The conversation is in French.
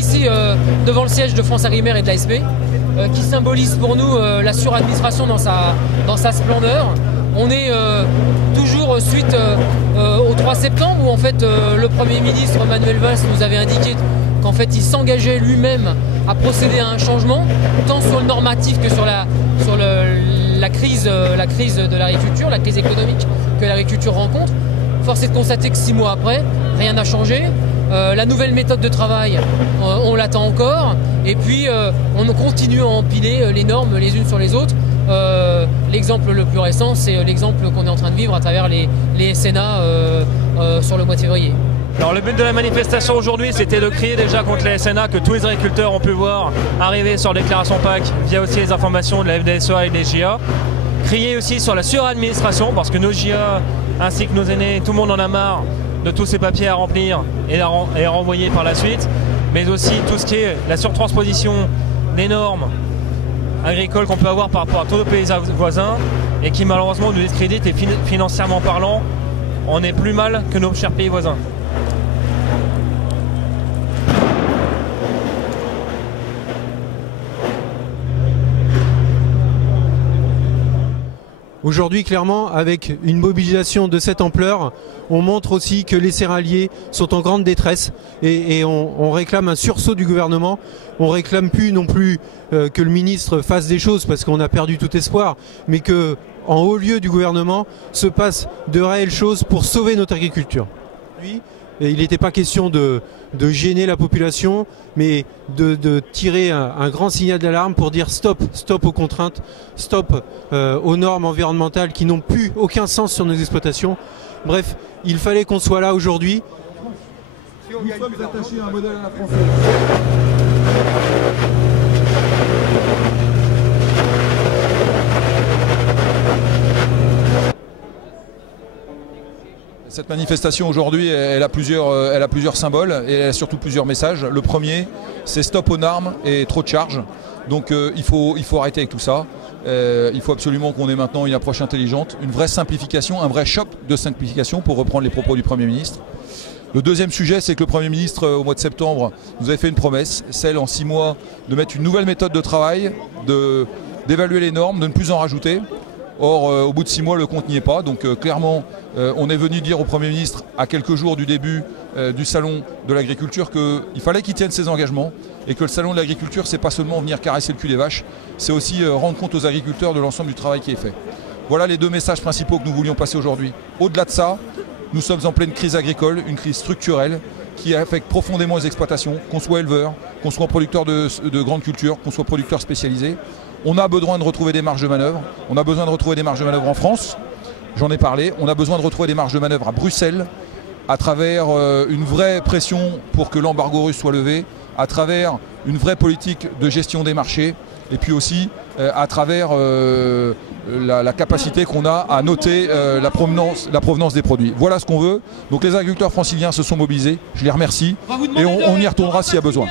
ici devant le siège de France Agrimer et de l'ASP, qui symbolise pour nous la suradministration dans sa splendeur. On est toujours suite au 3 septembre où en fait le Premier ministre Manuel Valls nous avait indiqué qu'en fait il s'engageait lui-même à procéder à un changement, tant sur le normatif que sur la crise de l'agriculture, la crise économique que l'agriculture rencontre. Force est de constater que 6 mois après, rien n'a changé. La nouvelle méthode de travail, on l'attend encore. Et puis, on continue à empiler les normes les unes sur les autres. L'exemple le plus récent, c'est l'exemple qu'on est en train de vivre à travers les SNA sur le mois de février. Alors le but de la manifestation aujourd'hui, c'était de crier déjà contre les SNA que tous les agriculteurs ont pu voir arriver sur déclaration PAC via aussi les informations de la FDSEA et des JA. Crier aussi sur la suradministration parce que nos JA ainsi que nos aînés, tout le monde en a marre de tous ces papiers à remplir et à renvoyer par la suite, mais aussi tout ce qui est la surtransposition des normes agricoles qu'on peut avoir par rapport à tous nos pays voisins et qui malheureusement nous discréditent et financièrement parlant, on est plus mal que nos chers pays voisins. Aujourd'hui, clairement, avec une mobilisation de cette ampleur, on montre aussi que les céréaliers sont en grande détresse et on réclame un sursaut du gouvernement. On réclame plus non plus que le ministre fasse des choses parce qu'on a perdu tout espoir, mais que en haut lieu du gouvernement se passe de réelles choses pour sauver notre agriculture. Et il n'était pas question de gêner la population, mais de tirer un grand signal d'alarme pour dire stop aux contraintes, stop aux normes environnementales qui n'ont plus aucun sens sur nos exploitations. Bref, il fallait qu'on soit là aujourd'hui. Nous sommes attachés à un modèle à la française. Cette manifestation aujourd'hui, elle a plusieurs symboles et elle a surtout plusieurs messages. Le premier, c'est stop aux normes et trop de charges. Donc il faut arrêter avec tout ça. Il faut absolument qu'on ait maintenant une approche intelligente, une vraie simplification, un vrai shop de simplification pour reprendre les propos du Premier ministre. Le deuxième sujet, c'est que le Premier ministre, au mois de septembre, nous avait fait une promesse, celle en 6 mois de mettre une nouvelle méthode de travail, d'évaluer les normes, de ne plus en rajouter. Or, au bout de 6 mois, le compte n'y est pas. Donc clairement, on est venu dire au Premier ministre, à quelques jours du début du Salon de l'agriculture, qu'il fallait qu'il tienne ses engagements et que le Salon de l'agriculture, c'est pas seulement venir caresser le cul des vaches, c'est aussi rendre compte aux agriculteurs de l'ensemble du travail qui est fait. Voilà les 2 messages principaux que nous voulions passer aujourd'hui. Au-delà de ça, nous sommes en pleine crise agricole, une crise structurelle qui affecte profondément les exploitations, qu'on soit éleveur, qu'on soit producteur de grandes cultures, qu'on soit producteur spécialisé. On a besoin de retrouver des marges de manœuvre. On a besoin de retrouver des marges de manœuvre en France. J'en ai parlé. On a besoin de retrouver des marges de manœuvre à Bruxelles à travers une vraie pression pour que l'embargo russe soit levé, à travers une vraie politique de gestion des marchés et puis aussi à travers la capacité qu'on a à noter la provenance des produits. Voilà ce qu'on veut. Donc les agriculteurs franciliens se sont mobilisés. Je les remercie et on y retournera s'il y a besoin.